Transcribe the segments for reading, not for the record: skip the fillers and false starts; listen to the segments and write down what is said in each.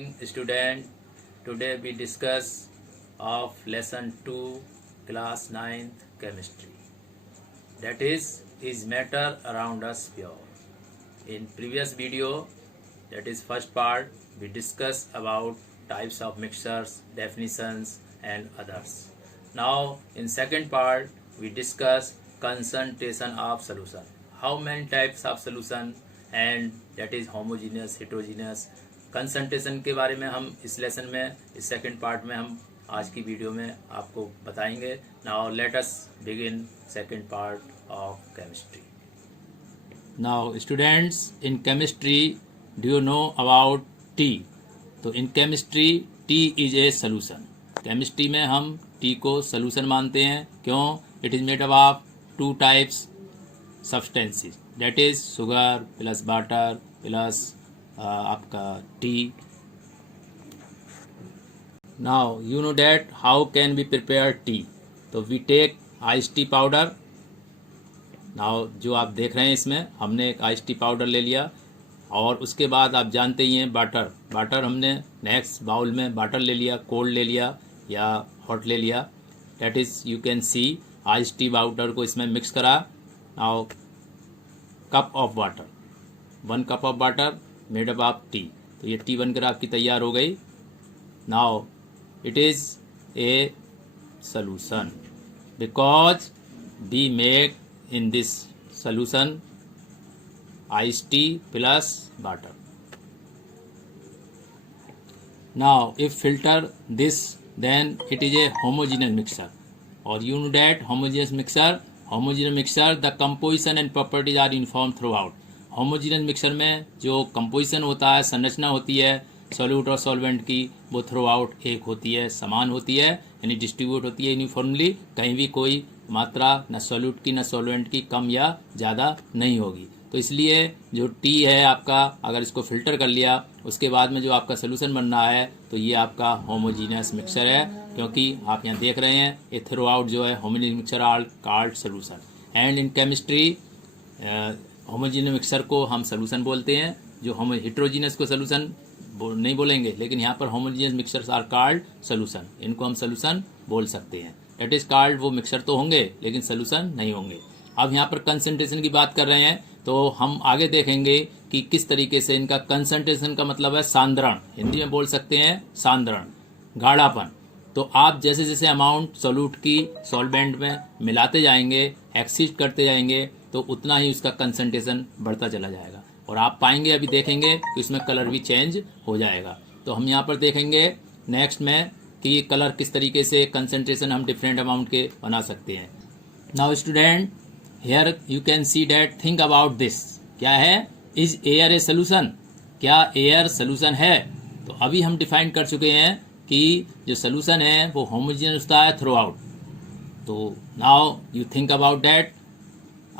morning, student. Today we discuss of lesson 2, class 9th chemistry. That is matter around us pure? In previous video, that is first part, we discuss about types of mixtures, definitions and others. Now in second part, we discuss concentration of solution. How many types of solution and that is homogeneous, heterogeneous. Concentration के बारे में हम इस lesson में इस second part में हम आज की वीडियो में आपको बताएंगे. Now let us begin second part of chemistry. Now students, in chemistry do you know about tea? तो in chemistry tea is a solution. Chemistry में हम टी को सोल्यूशन मानते हैं. क्यों? It is made up of two types substances, that is sugar plus water plus आपका tea. Now you know that how can be prepare tea. तो we take ice tea powder. Now जो आप देख रहे हैं इसमें हमने एक आइस टी पाउडर ले लिया और उसके बाद आप जानते ही हैं वाटर हमने नेक्स्ट बाउल में वाटर ले लिया, कोल्ड ले लिया या हॉट ले लिया. That is you can see ice tea powder को इसमें मिक्स करा. Now cup of water, 1 cup of water made up of tea. तो ये टी बनकर आपकी तैयार हो गई. Now it is a solution because we make in this solution ice tea plus water. Now if filter this then it is a homogeneous mixture. Or you know that homogeneous mixture the composition and properties are uniform throughout. homogeneous mixture में जो composition होता है, संरचना होती है solute और solvent की, वो थ्रू आउट एक होती है, समान होती है, यानी डिस्ट्रीब्यूट होती है यूनिफॉर्मली. कहीं भी कोई मात्रा न सॉल्यूट की न सॉल्वेंट की कम या ज़्यादा नहीं होगी. तो इसलिए जो टी है आपका, अगर इसको फिल्टर कर लिया उसके बाद में जो आपका सोल्यूशन बन रहा है तो ये आपका होमोजीनियस मिक्सचर है. क्योंकि आप यहाँ देख रहे हैं ये थ्रू आउट जो है homogeneous mixture are called solution. And in chemistry homogeneous mixture को हम सोल्यूशन बोलते हैं. जो हेट्रोजीनियस को सोल्यूशन नहीं बोलेंगे, लेकिन यहाँ पर homogeneous mixtures are called solution. इनको हम सोल्यूशन बोल सकते हैं. दैट इज कॉल्ड, वो मिक्सचर तो होंगे लेकिन सोल्यूशन नहीं होंगे. अब यहाँ पर कंसंट्रेशन की बात कर रहे हैं तो हम आगे देखेंगे कि किस तरीके से इनका कंसंट्रेशन का मतलब है सांद्रण. हिंदी में बोल सकते हैं सांद्रण, गाढ़ापन. तो आप जैसे जैसे अमाउंट सोल्यूट की सॉल्वेंट में मिलाते जाएंगे, एक्सीड करते जाएंगे, तो उतना ही उसका कंसंट्रेशन बढ़ता चला जाएगा. और आप पाएंगे, अभी देखेंगे कि उसमें कलर भी चेंज हो जाएगा. तो हम यहाँ पर देखेंगे नेक्स्ट में कि कलर किस तरीके से कंसंट्रेशन हम डिफरेंट अमाउंट के बना सकते हैं. Now student, here you can see that, think about this. क्या है? Is air a solution? क्या एयर सोल्यूशन है? तो अभी हम डिफाइन कर चुके हैं कि जो सोल्यूशन है वो होमोजेनियस होता है थ्रू आउट. तो now you think about that.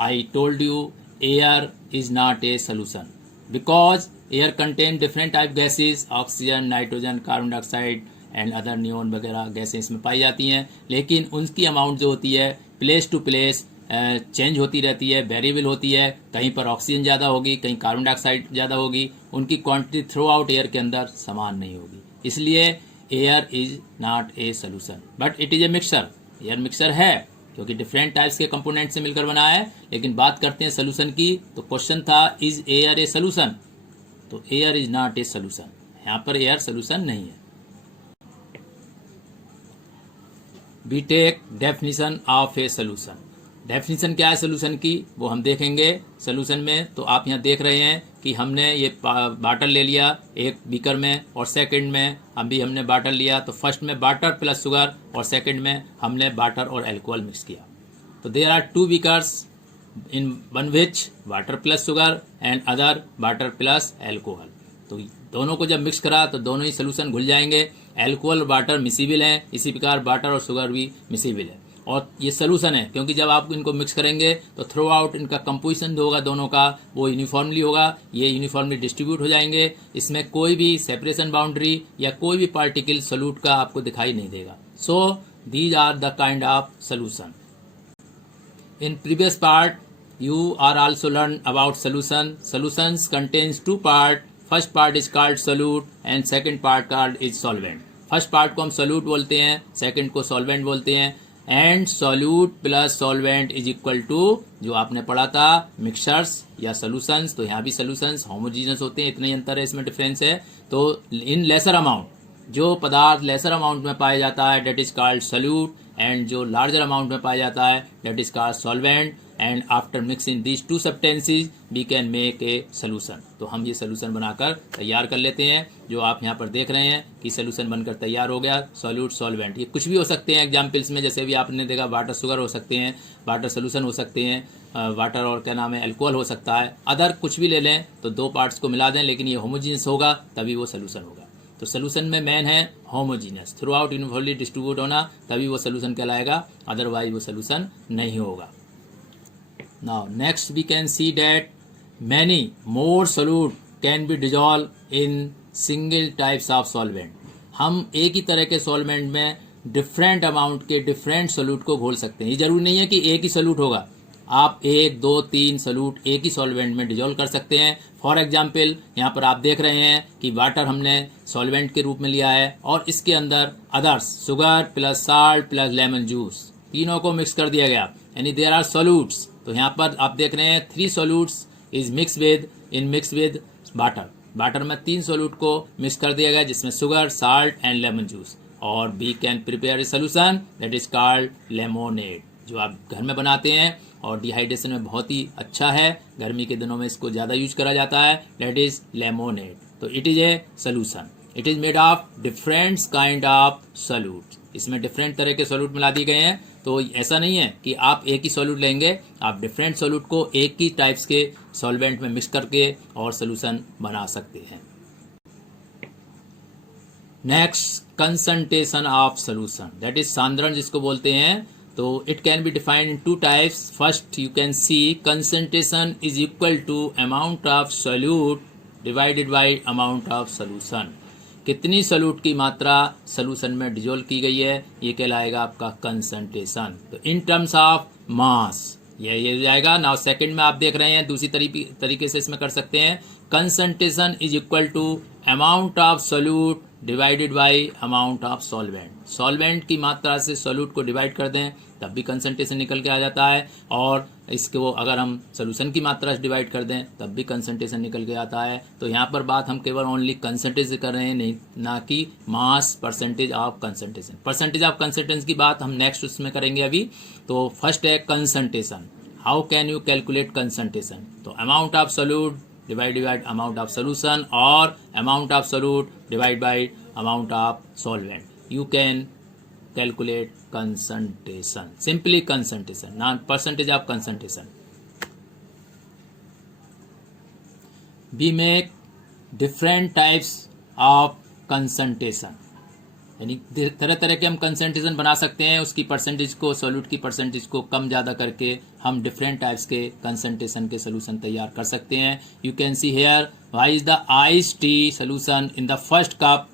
I told you air is not a solution because air contain different type gases, oxygen, nitrogen, carbon dioxide and other neon वगैरह गैसें इसमें पाई जाती हैं. लेकिन उनकी अमाउंट जो होती है प्लेस टू प्लेस चेंज होती रहती है, वेरिएबल होती है. कहीं पर ऑक्सीजन ज़्यादा होगी, कहीं कार्बन डाइऑक्साइड ज़्यादा होगी. उनकी क्वांटिटी थ्रू आउट एयर के अंदर समान नहीं होगी. इसलिए air is not a solution but it is a mixture. Air mixture है क्योंकि डिफरेंट टाइप्स के कंपोनेंट से मिलकर बना है. लेकिन बात करते हैं सोल्यूशन की, तो क्वेश्चन था इज एयर ए सोल्यूशन? तो air is not a solution. यहाँ पर एयर सोल्यूशन नहीं है. We take definition of a solution. Definition क्या है सोल्यूशन की वो हम देखेंगे सोल्यूशन में. तो आप यहाँ देख रहे हैं कि हमने ये वाटर ले लिया एक बीकर में और सेकंड में अभी हमने वाटर लिया. तो फर्स्ट में वाटर प्लस शुगर और सेकंड में हमने वाटर और अल्कोहल मिक्स किया. तो there are 2 beakers in one which water plus sugar and other water plus alcohol. तो दोनों को जब मिक्स करा तो दोनों ही सोल्यूशन घुल जाएंगे. अल्कोहल और वाटर मिसिबल हैं, इसी प्रकार वाटर और शुगर भी मिसिबल है. और ये सोल्यूशन है क्योंकि जब आप इनको मिक्स करेंगे तो थ्रू आउट इनका कंपोजिशन जो होगा दोनों का वो यूनिफॉर्मली होगा. ये यूनिफॉर्मली डिस्ट्रीब्यूट हो जाएंगे. इसमें कोई भी सेपरेशन बाउंड्री या कोई भी पार्टिकल सोल्यूट का आपको दिखाई नहीं देगा. So these are the kind of solution. In previous part you are also learn about solution. Solutions contains 2 parts. First part is called solute and second part called is solvent. First part को हम solute बोलते हैं, second को solvent बोलते हैं. And solute plus solvent is equal to, जो आपने पढ़ा था, मिक्सचर्स या सोल्यूशंस. तो यहाँ भी सोल्यूशंस होमोजीनियस होते हैं, इतना ही अंतर है, इसमें डिफरेंस है. तो इन लेसर अमाउंट, जो पदार्थ लेसर अमाउंट में पाया जाता है, that is called solute, and जो लार्जर अमाउंट में पाया जाता है, that is called solvent. And after mixing these two substances we can make a solution. तो हम ये सोल्यूशन बनाकर तैयार कर लेते हैं. जो आप यहाँ पर देख रहे हैं कि सोल्यूशन बनकर तैयार हो गया, सॉल्यूट सॉल्वेंट. ये कुछ भी हो सकते हैं एग्जाम्पल्स में, जैसे भी आपने देखा वाटर शुगर हो सकते हैं, वाटर सोल्यूशन हो सकते हैं, वाटर और क्या नाम है अल्कोहल हो सकता है. अदर कुछ भी ले लें तो दो पार्ट्स को मिला दें, लेकिन ये होमोजीनियस होगा तभी वो सोल्यूशन होगा. तो सोल्यूशन में मेन है homogeneous, through out uniformly distribute होना, तभी वो सोल्यूशन कहलाएगा, अदरवाइज वो सोल्यूशन नहीं होगा. Now next we can see that many more solute can be dissolved in single types of solvent. हम एक ही तरह के सॉल्वेंट में डिफरेंट अमाउंट के डिफरेंट सोल्यूट को घोल सकते हैं. ये जरूरी नहीं है कि एक ही सोल्यूट होगा, आप 1, 2, 3 सोल्यूट एक ही सॉल्वेंट में डिजोल्व कर सकते हैं. फॉर एग्जाम्पल यहाँ पर आप देख रहे हैं कि वाटर हमने सॉल्वेंट के रूप में लिया है और इसके अंदर others sugar plus salt plus lemon juice तीनों को मिक्स कर दिया गया, यानी देयर आर सोल्यूट्स. तो यहाँ पर आप देख रहे हैं 3 solutes is mix with water. Water में 3 सोल्यूट को मिक्स कर दिया गया, जिसमें sugar, salt and lemon juice. और we can prepare a solution that is called lemonade, जो आप घर में बनाते हैं और डिहाइड्रेशन में बहुत ही अच्छा है. गर्मी के दिनों में इसको ज़्यादा यूज करा जाता है, दैट इज लेमोनेड. तो it is a solution. It is made of different kind of solute. इसमें डिफरेंट तरह के सोल्यूट मिला दिए गए हैं. तो ऐसा नहीं है कि आप एक ही सोल्यूट लेंगे, आप डिफरेंट सोल्यूट को एक ही टाइप्स के सॉल्वेंट में मिक्स करके और सोल्यूशन बना सकते हैं. Next, concentration of solution, that is सांद्रण जिसको बोलते हैं. तो it can be defined in 2 types. First you can see concentration is equal to amount of solute divided by amount of solution. कितनी सोल्यूट की मात्रा सोल्यूशन में डिजोल्व की गई है, ये कहलाएगा आपका कंसंट्रेशन. तो इन टर्म्स ऑफ मास ये जाएगा. नाउ सेकंड में आप देख रहे हैं दूसरी तरीके से इसमें कर सकते हैं. Concentration is equal to amount of solute divided by amount of solvent. Solvent की मात्रा से सोल्यूट को डिवाइड कर दें तब भी कंसंट्रेशन निकल के आ जाता है, और इसको अगर हम सोल्यूशन की मात्रा से डिवाइड कर दें तब भी कंसंट्रेशन निकल के आता है. तो यहाँ पर बात हम केवल ओनली कंसंट्रेशन कर रहे हैं, नहीं ना कि mass percentage of concentration. Percentage of concentration की बात हम नेक्स्ट उसमें करेंगे अभी. तो फर्स्ट है concentration. How can you calculate concentration? तो amount of solute divide amount of solution और amount of solute divide by amount of solvent. You can calculate concentration, simply concentration, not percentage of concentration. We make different types of concentration, यानी तरह तरह के हम concentration बना सकते हैं. उसकी परसेंटेज को, सॉल्यूट की परसेंटेज को कम ज़्यादा करके हम डिफरेंट टाइप्स के कंसंट्रेशन के सोल्यूशन तैयार कर सकते हैं. You can see here why is the ice tea solution in the first cup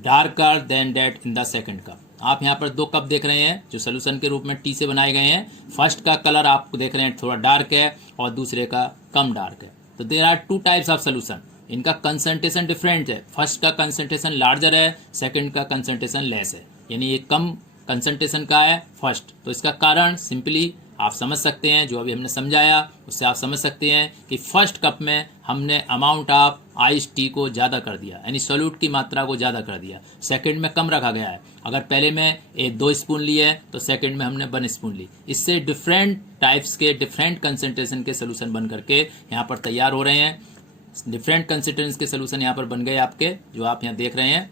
darker than that in the second cup. आप यहाँ पर 2 कप देख रहे हैं जो सोल्यूशन के रूप में टी से बनाए गए हैं. फर्स्ट का कलर आप देख रहे हैं थोड़ा डार्क है और दूसरे का कम डार्क है. तो there are 2 types of solution. इनका कंसंट्रेशन डिफरेंट है. फर्स्ट का कंसंट्रेशन लार्जर है, सेकंड का कंसंट्रेशन लेस है, यानी ये कम कंसंट्रेशन का है फर्स्ट. तो इसका कारण सिंपली आप समझ सकते हैं, जो अभी हमने समझाया उससे आप समझ सकते हैं कि फर्स्ट कप में हमने अमाउंट ऑफ आइस टी को ज़्यादा कर दिया, यानी सोल्यूट की मात्रा को ज़्यादा कर दिया. सेकंड में कम रखा गया है. अगर पहले में 2 स्पून लिए तो सेकंड में हमने 1 स्पून ली. इससे डिफरेंट टाइप्स के डिफरेंट कंसंट्रेशन के सोल्यूशन बन करके यहाँ पर तैयार हो रहे हैं. डिफरेंट कंसंट्रेशन के सोल्यूशन यहाँ पर बन गए आपके, जो आप यहाँ देख रहे हैं.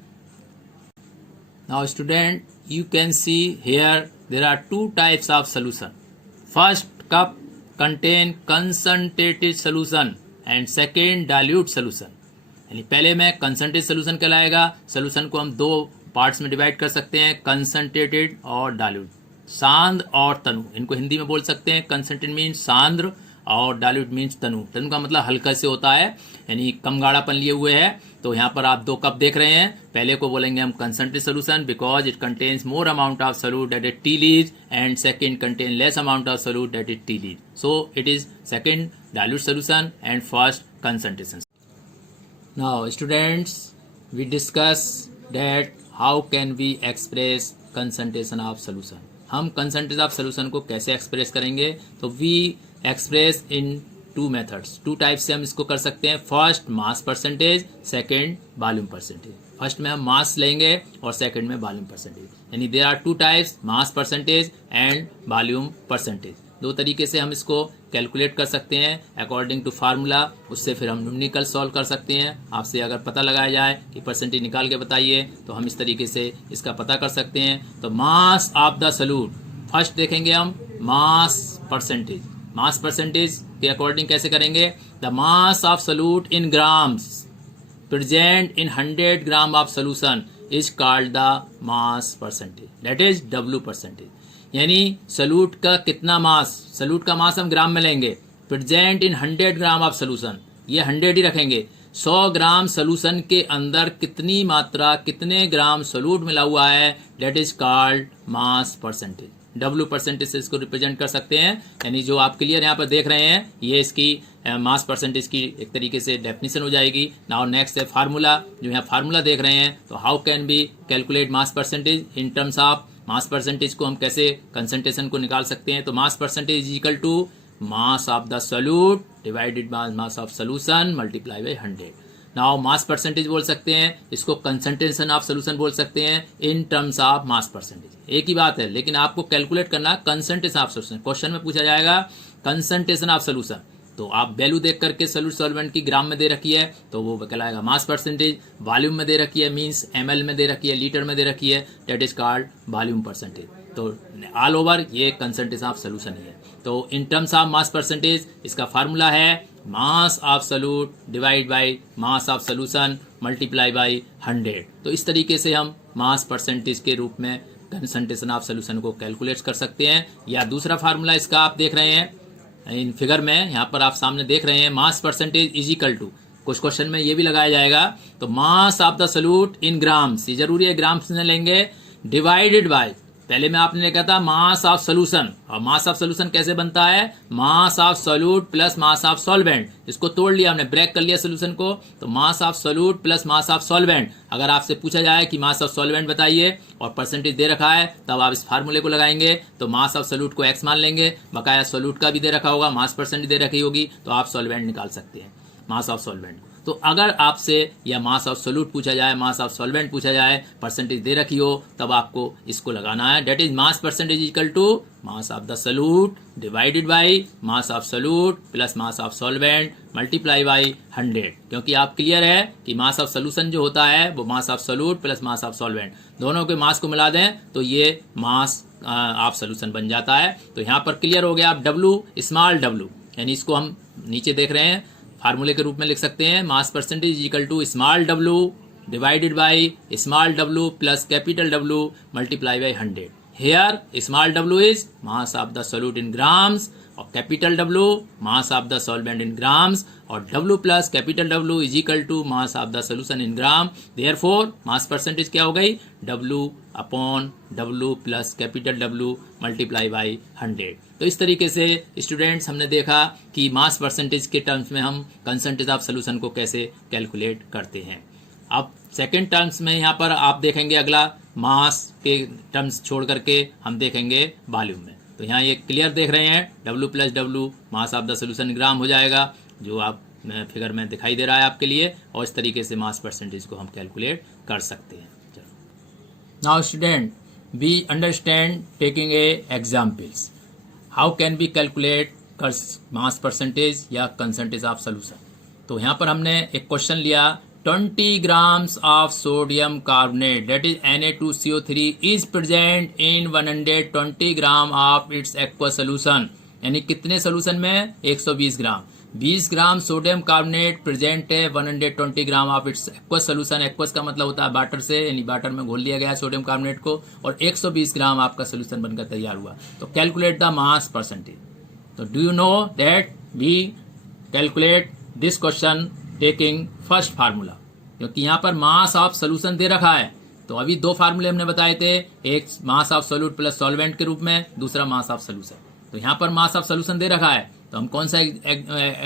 Now student, you can see here there are 2 types of solution. First cup contain concentrated solution and second dilute solution. यानी पहले में कंसंट्रेटेड सोल्यूशन कहलाएगा. सोल्यूशन को हम 2 पार्ट्स में डिवाइड कर सकते हैं, कंसंट्रेटेड और डाइल्यूट. सांद्र और तनु, इनको हिंदी में बोल सकते हैं. कंसंट्रेटेड मीन्स सांद्र और डाइल्यूट मीन्स तनु. तनु का मतलब हल्का से होता है, यानी कम गाढ़ापन लिए हुए है. तो यहाँ पर आप 2 कप देख रहे हैं. पहले को बोलेंगे हम concentrated solution because it contains more amount of solute that is T lease, and second contain less amount of solute that is T lease. So it is second dilute solution and first concentration. Now, students, we discuss that how can we express concentration of solution. हम concentration of solution को कैसे express करेंगे? तो we express in two methods. Two type से हम इसको कर सकते हैं. First mass percentage, second volume percentage. First में हम मास लेंगे और सेकेंड में वॉल्यूम परसेंटेज. यानी there are two types, mass percentage and volume percentage. दो तरीके से हम इसको कैलकुलेट कर सकते हैं अकॉर्डिंग टू फार्मूला. उससे फिर हम न्यूमेरिकल सॉल्व कर सकते हैं. आपसे अगर पता लगाया जाए कि परसेंटेज निकाल के बताइए तो हम इस तरीके से इसका पता कर सकते हैं. तो mass of the solute, first देखेंगे हम मास परसेंटेज. मास परसेंटेज के अकॉर्डिंग कैसे करेंगे? The mass of solute in grams present in 100 gram of solution is called the mass percentage, that is W percentage. यानी सॉल्यूट का कितना मास, solute का मास हम ग्राम में लेंगे. Present in 100 gram of solution, ये 100 ही रखेंगे. 100 ग्राम सोल्यूशन के अंदर कितनी मात्रा, कितने ग्राम सॉल्यूट मिला हुआ है, that is called mass percentage. W percentage से इसको रिप्रेजेंट कर सकते हैं. यानी जो आप क्लियर यहाँ पर देख रहे हैं, ये इसकी मास परसेंटेज की एक तरीके से डेफिनेशन हो जाएगी. नाउ नेक्स्ट है फार्मूला. जो यहाँ फार्मूला देख रहे हैं, तो how can be calculate mass percentage in terms of mass percentage को हम कैसे कंसंट्रेशन को निकाल सकते हैं. तो mass percentage is equal to mass of the solute divided by mass of solution multiply by 100. नाउ मास परसेंटेज बोल सकते हैं, इसको कंसंट्रेशन ऑफ सोल्यूशन बोल सकते हैं इन टर्म्स ऑफ मास परसेंटेज. एक ही बात है, लेकिन आपको कैलकुलेट करना कंसंट्रेशन ऑफ सोल्यूशन. क्वेश्चन में पूछा जाएगा कंसंट्रेशन ऑफ सोल्यूशन, तो आप वैल्यू देख करके सॉल्वेंट की ग्राम में दे रखी है तो वो कहलाएगा मास परसेंटेज. वॉल्यूम में दे रखी है मींस ml में दे रखी है, लीटर में दे रखी है, that is called volume percentage. तो ऑल ओवर ये कंसंट्रेशन ऑफ सोल्यूशन ही है. तो इन टर्म्स ऑफ मास परसेंटेज इसका फार्मूला है मास of solute divide by mass of solution multiply by 100. तो इस तरीके से हम मास परसेंटेज के रूप में कंसंट्रेशन ऑफ सोल्यूशन को कैलकुलेट कर सकते हैं. या दूसरा फार्मूला इसका आप देख रहे हैं इन फिगर में, यहाँ पर आप सामने देख रहे हैं mass percentage is equal to, कुछ क्वेश्चन में ये भी लगाया जाएगा, तो mass of the solute in grams, ये जरूरी है ग्राम्स में लेंगे, डिवाइडेड बाय, पहले में आपने लिखा था मास ऑफ सोल्यूशन. और मास ऑफ सोल्यूशन कैसे बनता है? मास of solute plus mass of solvent. इसको तोड़ लिया हमने, ब्रेक कर लिया सोल्यूशन को, तो mass of solute plus mass of solvent. अगर आपसे पूछा जाए कि मास ऑफ सॉल्वेंट बताइए और परसेंटेज दे रखा है, तब आप इस फार्मूले को लगाएंगे. तो मास ऑफ सॉल्यूट को x मान लेंगे, बकाया सॉल्यूट का भी दे रखा होगा, मास परसेंटेज दे रखी होगी, तो आप सॉल्वेंट निकाल सकते हैं, मास ऑफ सॉल्वेंट. तो अगर आपसे या मास ऑफ सॉल्यूट पूछा जाए, मास ऑफ सॉल्वेंट पूछा जाए, परसेंटेज दे रखी हो, तब आपको इसको लगाना है. That is mass percentage equal to mass of the solute divided by mass of solute plus mass of solvent multiply by 100. क्योंकि आप क्लियर है कि मास ऑफ सोल्यूशन जो होता है वो मास of solute plus mass of solvent, दोनों के मास को मिला दें तो ये मास ऑफ सोल्यूशन बन जाता है. तो यहाँ पर क्लियर हो गया. आप W स्मॉल w, यानी इसको हम नीचे देख रहे हैं फार्मूले के रूप में लिख सकते हैं, mass percentage equal to small w divided by small w plus capital W multiply by 100. Here small w is mass of the solute in grams और capital W mass of the solvent in grams, और W plus capital W is equal to mass of the solution in gram. Therefore mass percentage क्या हो गई? W upon W plus capital W multiply by 100. तो इस तरीके से students हमने देखा कि मास परसेंटेज के टर्म्स में हम कंसंट्रेशन ऑफ सोल्यूशन को कैसे कैलकुलेट करते हैं. अब सेकेंड टर्म्स में यहाँ पर आप देखेंगे, अगला मास के टर्म्स छोड़ करके हम देखेंगे वॉल्यूम में. तो यहाँ ये क्लियर देख रहे हैं, W plus W mass of the solution gram हो जाएगा, जो आप फिगर में दिखाई दे रहा है आपके लिए, और इस तरीके से मास परसेंटेज को हम कैलकुलेट कर सकते हैं. Now student, we understand taking a examples how can be calculate mass percentage या कंसंट्रेशन ऑफ सोल्यूशन. तो यहाँ पर हमने एक क्वेश्चन लिया, 20 grams of sodium carbonate, that is Na2CO3 is present in 120 gram of its aqueous solution. यानी कितने solution में? 120 ग्राम. 20 ग्राम सोडियम कार्बोनेट प्रेजेंट है 120 gram of its aqueous solution. Aqueous का मतलब होता है वाटर से, यानी वाटर में घोल दिया गया है सोडियम कार्बोनेट को, और 120 ग्राम आपका सोल्यूशन बनकर तैयार हुआ. तो कैलकुलेट द मास परसेंटेज. तो do you know that we calculate this question taking first formula, क्योंकि यहाँ पर मास ऑफ सोल्यूशन दे रखा है. तो अभी दो फार्मूले हमने बताए थे, एक mass of solute plus solvent के रूप में, दूसरा मास ऑफ सोल्यूशन. तो यहाँ पर मास ऑफ सोल्यूशन दे रखा है, तो हम कौन सा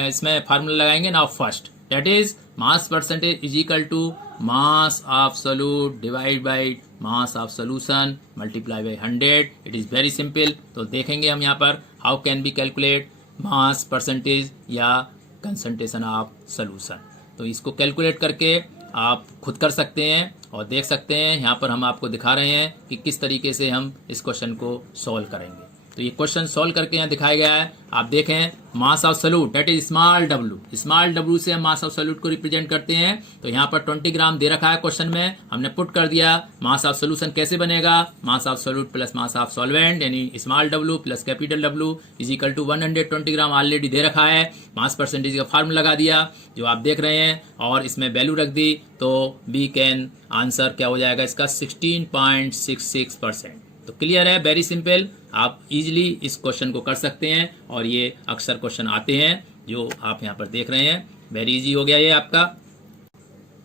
इसमें फार्मूला लगाएंगे? Now first, that is mass percentage is equal to mass of solute divided by mass of solution multiply by 100. It is very simple. तो देखेंगे हम यहाँ पर how can we calculate mass percentage या concentration of solution. तो इसको calculate करके आप खुद कर सकते हैं और देख सकते हैं। यहाँ पर हम आपको दिखा रहे हैं कि किस तरीके से हम इस क्वेश्चन को सॉल्व करेंगे। तो ये क्वेश्चन सॉल्व करके यहाँ दिखाया गया है। आप देखें मास of solute that is small W से हम मास ऑफ सॉल्यूट को रिप्रेजेंट करते हैं। तो यहाँ पर 20 ग्राम दे रखा है क्वेश्चन में, हमने पुट कर दिया। मास ऑफ सोल्यूशन कैसे बनेगा, mass of solute plus mass of solvent यानी small W plus capital W is equal to 120 gram already दे रखा है। मास परसेंटेज का फार्मूला लगा दिया जो आप देख रहे हैं और इसमें वैल्यू रख दी, तो वी कैन आंसर क्या हो जाएगा इसका 16.66%। तो क्लियर है, वेरी सिंपल। आप इजीली इस क्वेश्चन को कर सकते हैं और ये अक्सर क्वेश्चन आते हैं जो आप यहाँ पर देख रहे हैं। वेरी इजी हो गया ये आपका।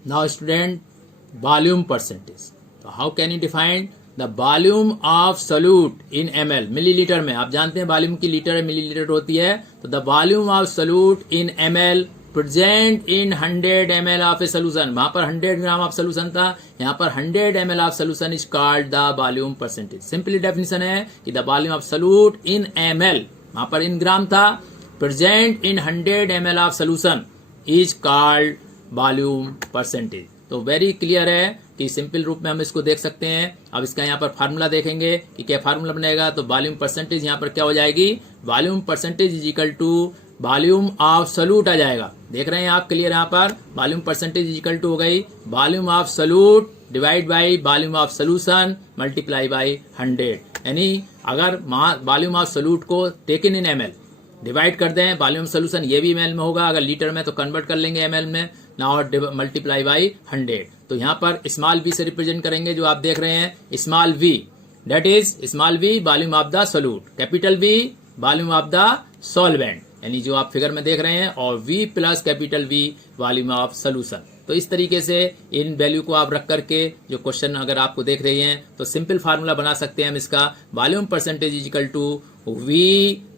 नाउ स्टूडेंट वॉल्यूम परसेंटेज, तो how can you define the volume of solute in ml, millilitre में। आप जानते हैं वॉल्यूम की लीटर मिलीलीटर होती है। तो the volume of solute in ml present in 100 ml of a solution, वहां पर 100 ग्राम ऑफ सोल्यूशन था, यहाँ पर 100 ml of solution is called the volume percentage. Simply definition है कि the volume of solute in ml, वहां पर इन ग्राम था, present in 100 ml of solution is called volume percentage. तो वेरी क्लियर है कि सिंपल रूप में हम इसको देख सकते हैं। अब इसका यहाँ पर फार्मूला देखेंगे कि क्या फार्मूला बनेगा। तो वॉल्यूम परसेंटेज यहाँ पर क्या हो जाएगी, volume percentage is equal to volume of solute आ जाएगा। देख रहे हैं आप क्लियर, यहाँ पर volume percentage is equal to हो गई volume of solute divide by volume of solution multiply by 100। यानी अगर वॉल्यूम ऑफ सॉल्यूट को टेकन इन ml डिवाइड कर दें, वॉल्यूम सोल्यूशन ये भी ml में होगा, अगर लीटर में तो कन्वर्ट कर लेंगे ml में, नाउ मल्टीप्लाई बाई 100। तो यहाँ पर स्मॉल v से रिप्रेजेंट करेंगे जो आप देख रहे हैं, small v that is small v volume of the solute, capital V volume of the solvent यानी जो आप फिगर में देख रहे हैं, और v plus capital V volume of solution. तो इस तरीके से इन वैल्यू को आप रख करके जो क्वेश्चन अगर आपको देख रही हैं तो सिंपल फार्मूला बना सकते हैं हम इसका, volume percentage is equal to v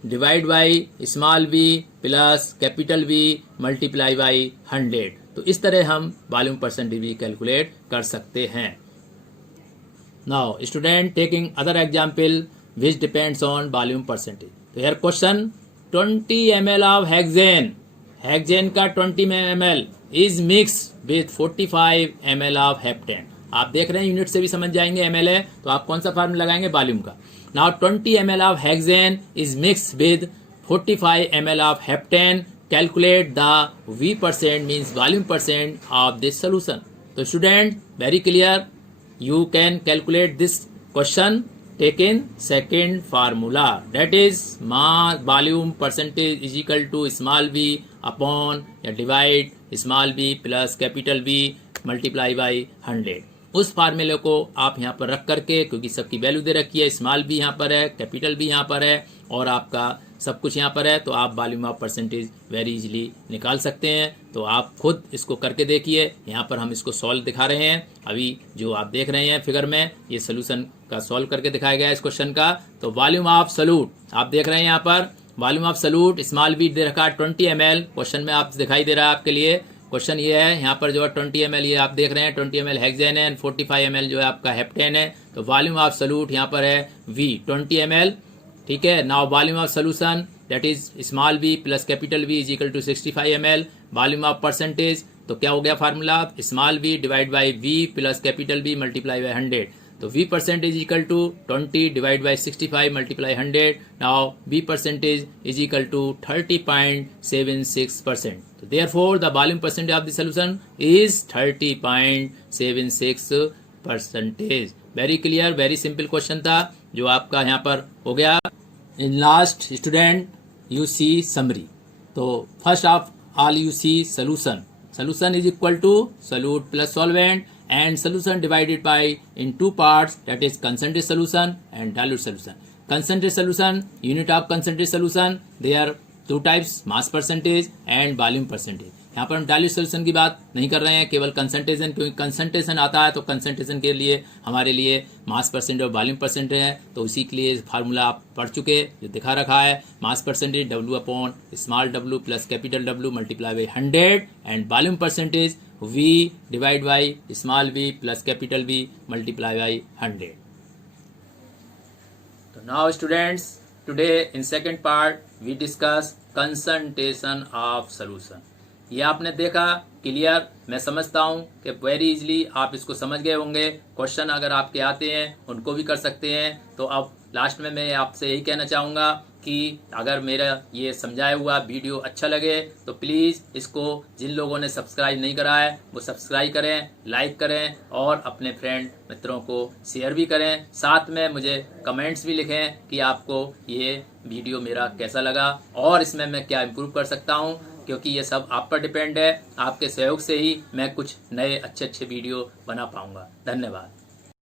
divide by small v plus capital V multiply by 100। तो इस तरह हम वॉल्यूम परसेंटेज भी कैलकुलेट कर सकते हैं। Now student taking other example which depends on volume percentage. तो here question 20 ml of hexane, hexane का 20 ml is mix with 45 ml of heptane. आप देख रहे हैं यूनिट से भी समझ जाएंगे, ml है तो आप कौन सा फार्मूला लगाएंगे, वॉल्यूम का। Now 20 ml of hexane is mix with 45 ml of heptane, calculate the v percent means volume percent of this solution. तो student very clear, you can calculate this question taking second formula, that is mass volume percentage is equal to small v upon या divide small v plus capital V multiply by 100। उस फार्मूले को आप यहाँ पर रख करके, क्योंकि सबकी वैल्यू दे रखी है, स्मॉल v यहाँ पर है, कैपिटल V यहाँ पर है और आपका सब कुछ यहाँ पर है, तो आप volume of percentage very easily निकाल सकते हैं। तो आप खुद इसको करके देखिए। यहाँ पर हम इसको सॉल्व दिखा रहे हैं, अभी जो आप देख रहे हैं फिगर में ये सोल्यूशन का सॉल्व करके दिखाया गया है इस क्वेश्चन का। तो वॉल्यूम ऑफ सॉल्यूट आप देख रहे हैं, यहाँ पर volume of solute small v दे रखा है 20 ml, क्वेश्चन में आप दिखाई दे रहा है आपके लिए। क्वेश्चन ये है, यहाँ पर जो है 20 ml ये आप देख रहे हैं 20 ml हेक्सेन है, 45 ml जो है आपका हेप्टेन है। तो वॉल्यूम ऑफ सॉल्यूट यहाँ पर है v 20 ml, ठीक है। Now volume of solution that is small v plus capital V is equal to 65 ml। Volume of percentage तो क्या हो गया formula, small v divide by v plus capital V multiply by 100। तो v percentage equal to 20 divide by 65 multiply 100। Now v percentage is equal to 30.76%। तो therefore the volume percentage of the solution is 30.76%। Very clear, very simple question था जो आपका यहाँ पर हो गया। In last student you see summary. तो first of all you see solution, solution is equal to solute plus solvent and solution divided by in two parts, that is concentrated solution and dilute solution. Concentrated solution, unit of concentrated solution, there are two types, mass percentage and volume percentage. यहाँ पर हम dilute solution की बात नहीं कर रहे हैं, केवल कंसंट्रेशन, क्योंकि कंसंट्रेशन आता है तो कंसंट्रेशन के लिए हमारे लिए मास परसेंटेज और वॉल्यूम परसेंटेज है, तो उसी के लिए फार्मूला आप पढ़ चुके, जो दिखा रखा है, mass percentage W small w plus capital W multiply by 100 and volume percentage V divide by small v plus capital V multiply by 100. So now students, today in second part we discuss concentration of solution. ये आपने देखा clear, मैं समझता हूँ कि very easily आप इसको समझ गए होंगे. क्वेश्चन अगर आपके आते हैं उनको भी कर सकते हैं. तो अब लास्ट में मैं आपसे यही कहना चाहूँगा कि अगर मेरा ये समझाया हुआ वीडियो अच्छा लगे तो प्लीज़ इसको, जिन लोगों ने सब्सक्राइब नहीं करा है वो सब्सक्राइब करें, लाइक करें और अपने फ्रेंड मित्रों को शेयर भी करें. साथ में मुझे कमेंट्स भी लिखें कि आपको ये वीडियो मेरा कैसा लगा और इसमें मैं क्या इम्प्रूव कर सकता हूँ, क्योंकि ये सब आप पर डिपेंड है. आपके सहयोग से ही मैं कुछ नए अच्छे वीडियो बना पाऊँगा. धन्यवाद.